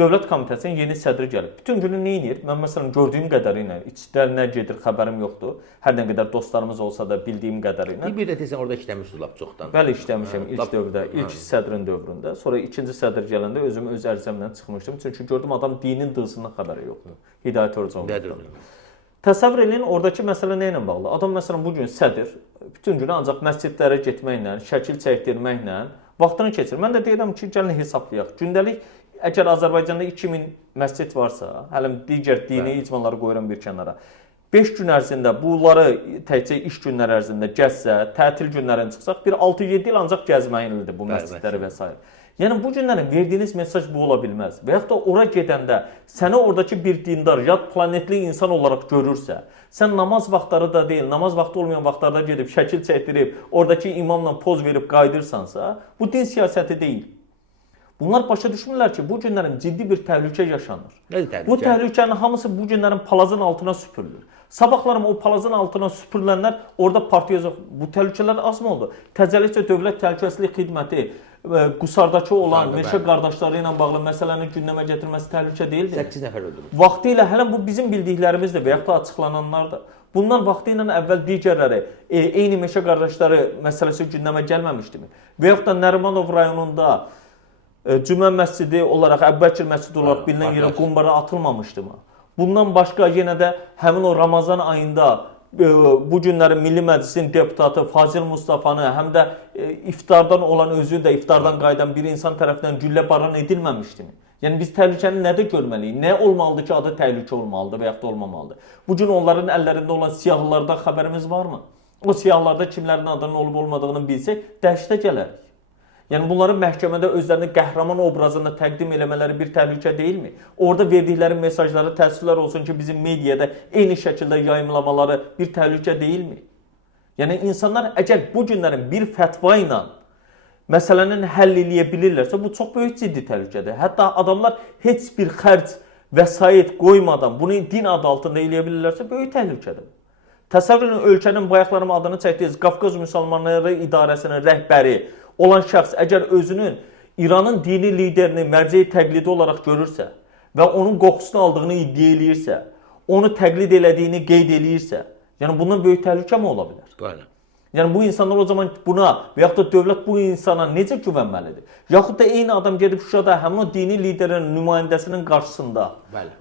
Dövlət Komitəsinin yeni sədri gəlib. Bütün günü nə edir? Mən məsələn gördüyüm qədərilə içlər nə gedir xəbərim yoxdur. Hər nə qədər dostlarımız olsa da bildiyim qədərilə. Bir də desən orada işləmişsiniz lap çoxdan. Bəli, işləmişəm ilk dövrdə, ilk sədrin dövründə. Sonra ikinci sədr gələndə özüm öz ərizəmlə çıxmışdım. Çünki gördüm adam dinin dılsından xəbəri yoxdur. Hidayət Orucov. Təsəvvür edin, oradakı məsələ nə ilə bağlı? Adam məsələn bu gün sədr bütün günü ancaq məscidlərə getməklə, şəkil çəkdirməklə vaxtını keçirir. Mən də deyirəm ki, gəlin hesablayaq. Gündəlik əgər Azərbaycanda 2000 məscid varsa, hələm digər dini icmaları qoyuram bir kənara. 5 gün ərzində bunları təkcə iş günləri ərzində gəzsə, tətil günlərində çıxsaq, bir 6-7 il ancaq gəzməyinlidir bu məscidləri və s. Yəni bu günlərin verdiyiniz mesaj bu ola bilməz. Və yaxud da ora gedəndə səni oradakı bir dindar, yad planetli insan olaraq görürsə, sən namaz vaxtları da deyil, namaz vaxtı olmayan vaxtlarda gedib şəkil çəkdirib, oradakı imamla poz verib qayıdırsansa, bu din siyasəti deyil. Bunlar başa düşmürlər ki, bu günlərin ciddi bir təhlükə yaşanır. Bu təhlükənin hamısı bu günlərin palazın altına süpürülür. Sabahlarım o palazın altına süpürülənlər orada partiyacaq. Bu təhlükələr az mı oldu? Təzəlikcə Dövlət Təhlükəsizlik Xidməti Qusardakı olan meşə qardaşları ilə bağlı məsələni gündəmə gətirməsi təhlükə deyildi. 8 nəfər öldürülmüş. Vaxtı ilə hələ bu bizim bildiklərimizdir və yaxud da açıqlananlardır. Bundan vaxtı ilə əvvəl digərləri eyni meşə qardaşları məsələsi gündəmə gəlməmişdimi? Və yaxud da Nərimanov rayonunda Cümə məscidi olaraq, Əbbəkir məscidi olaraq bilinən yerə qumbara atılmamışdımı? Bundan başqa yenə də həmin o Ramazan ayında bu günlərin Milli Məclisin deputatı Fazil Mustafanı, həm də iftardan olan özü də iftardan qayıdan bir insan tərəfindən güllə baran edilməmişdimi? Yəni biz təhlükəni nədə görməliyik? Nə olmalıdır ki, adı təhlükə olmalıdır və yaxud da olmamalıdır? Bu gün onların əllərində olan siyahılardan xəbərimiz varmı? O siyahılarda kimlərin adının olub-olmadığını bilsək, dəhşətə gələrik. Yəni bunların məhkəmədə özlərini qəhrəman obrazında təqdim eləmələri bir təhlükə deyilmi? Orada verdikləri mesajları təəssüflər olsun ki, bizim mediada eyni şəkildə yayımlamaları bir təhlükə deyilmi? Yəni insanlar əgər bu günlərin bir fətva ilə məsələnin həll eləyə bilirlərsə, bu çox böyük ciddi təhlükədir. Hətta adamlar heç bir xərc, vəsait qoymadan bunu din adı altında eləyə bilirlərsə, böyük təhlükədir. Təsəvvür edin, ölkənin bayaqlarım adını çəkdiyiniz Qafqaz Müsəlmanları İdarəsinin rəhbəri olan şəxs əgər özünün İranın dini liderini mərcəyi təqlidi olaraq görürsə və onun qoxusunu aldığını iddia eləyirsə, onu təqlid elədiyini qeyd eləyirsə, yəni bundan böyük təhlükə mi ola bilər? Bəli. Yəni bu insanlar o zaman buna və yaxud da dövlət bu insana necə güvənməlidir? Yaxud da eyni adam gedib Şuşada həmin o dini liderin nümayəndəsinin qarşısında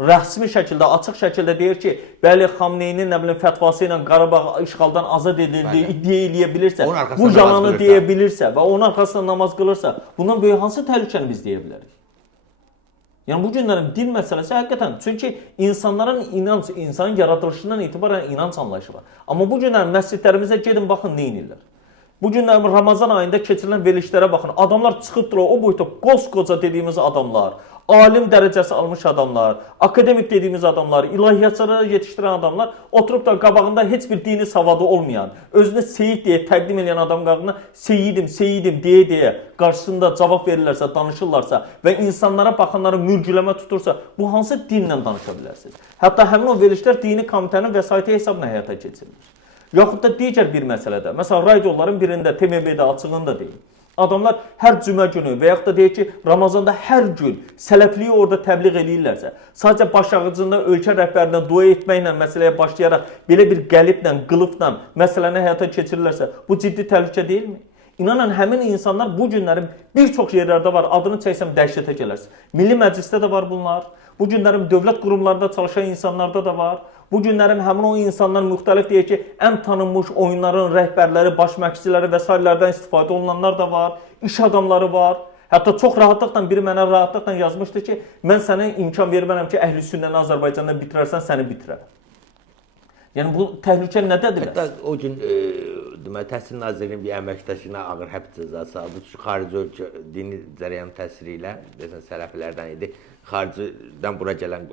rəsmi şəkildə, açıq şəkildə deyir ki, bəli, Xamneyinin nə bilim fətvası ilə Qarabağ işğaldan azad edildi, iddia eləyə bilirsə, bu yalanı deyə bilirsə və onun arxasında namaz qılırsa, bundan böyük hansı təhlükəni biz deyə bilərik? Yəni bu günlərin din məsələsi həqiqətən, çünki insanların inanc, insanın yaradılışından etibarən inanc anlayışı var. Amma bu günlərin məscidlərimizə gedin baxın nə edirlər. Bu günlərin Ramazan ayında keçirilən verilişlərə baxın. Adamlar çıxıbdılar o boyda qoskoca dediyimiz adamlar, alim dərəcəsi almış adamlar, akademik dediyimiz adamlar, ilahiyyatçılara yetişdirən adamlar oturub da qabağında heç bir dini savadı olmayan, özünü seyid deyə təqdim edən adam qarşısında seyidim deyə qarşısında cavab verirlərsə, danışırlarsa və insanlara baxanları mürgüləmə tutursa, bu hansı dinlə danışa bilərsiniz? Hətta həmin o verilişlər dini komitənin vəsaiti hesabına həyata keçirilir. Yaxud da digər bir məsələdə, məsələn, radioların birində, TMB-də açığında deyil. Adamlar hər cümə günü və yaxud da deyir ki, Ramazanda hər gün sələfliyi orada təbliğ eləyirlərsə, sadəcə baş ağıcında ölkə rəhbərinə dua etməklə məsələyə başlayaraq belə bir qəliblə, qılıfla məsələni həyata keçirirlərsə, bu ciddi təhlükə deyilmi? İnanın, həmin insanlar bu günlərin bir çox yerlərdə var, adını çəksəm dəhşətə gələrsin. Milli Məclisdə də var bunlar, bu günlərin dövlət qurumlarında çalışan insanlarda da var. Bu günlərin həmin o insanlar müxtəlif deyək ki, ən tanınmış oyunların rəhbərləri, baş məşqçiləri və s. istifadə olunanlar da var, iş adamları var. Hətta çox rahatlıqla biri mənə rahatlıqla yazmışdı ki, mən sənə imkan vermərəm ki, əhl-i sünnəni Azərbaycanda bitirərsən, səni bitirərəm. Yəni bu təhlükə nədədir? Hətta o gün Təhsil Nazirliyinin bir əməkdaşına ağır həbs cəzası aldı. Çünki xarici ölkə dini cərəyan təsiri ilə, desən sələfilərdən idi, xaricdən bura gələn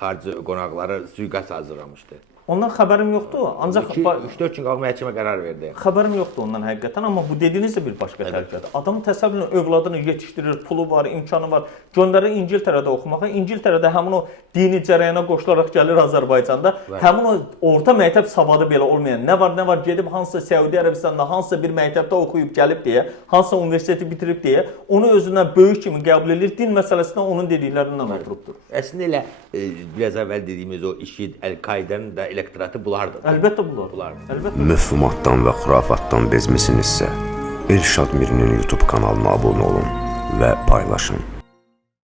xarici qonaqlara sui-qəsd hazırlamışdı. Ondan xəbərim yoxdur. Ancaq 3-4 gün qalıb məhkəmə qərar verdi. xəbərim yoxdur ondan həqiqətən, amma bu dediyiniz də bir başqa təhlükədir. Adam təsəvvür edin, övladını yetişdirir, pulu var, imkanı var, göndərir İngiltərədə oxumağa. İngiltərədə həmin o dini cərəyana qoşularaq gəlir Azərbaycanda. Həmin o orta məktəb savadı belə olmayan, nə var gedib hansısa Səudiyyə Ərəbistanında hansısa bir məktəbdə oxuyub gəlib deyə, hansısa universiteti bitirib deyə, onu özündən böyük kimi qəbul edir, din məsələsində onun dediklərindən oturubdur. Əslində elə biraz əvvəl dediyimiz o IŞİD, Əl-Qaidanın da elektoratı bulardır. Əlbəttə bular. Əlbəttə. Məfhumatdan və xurafatdan bezmisinizsə, Elşad Mirinin YouTube kanalına abunə olun və paylaşın.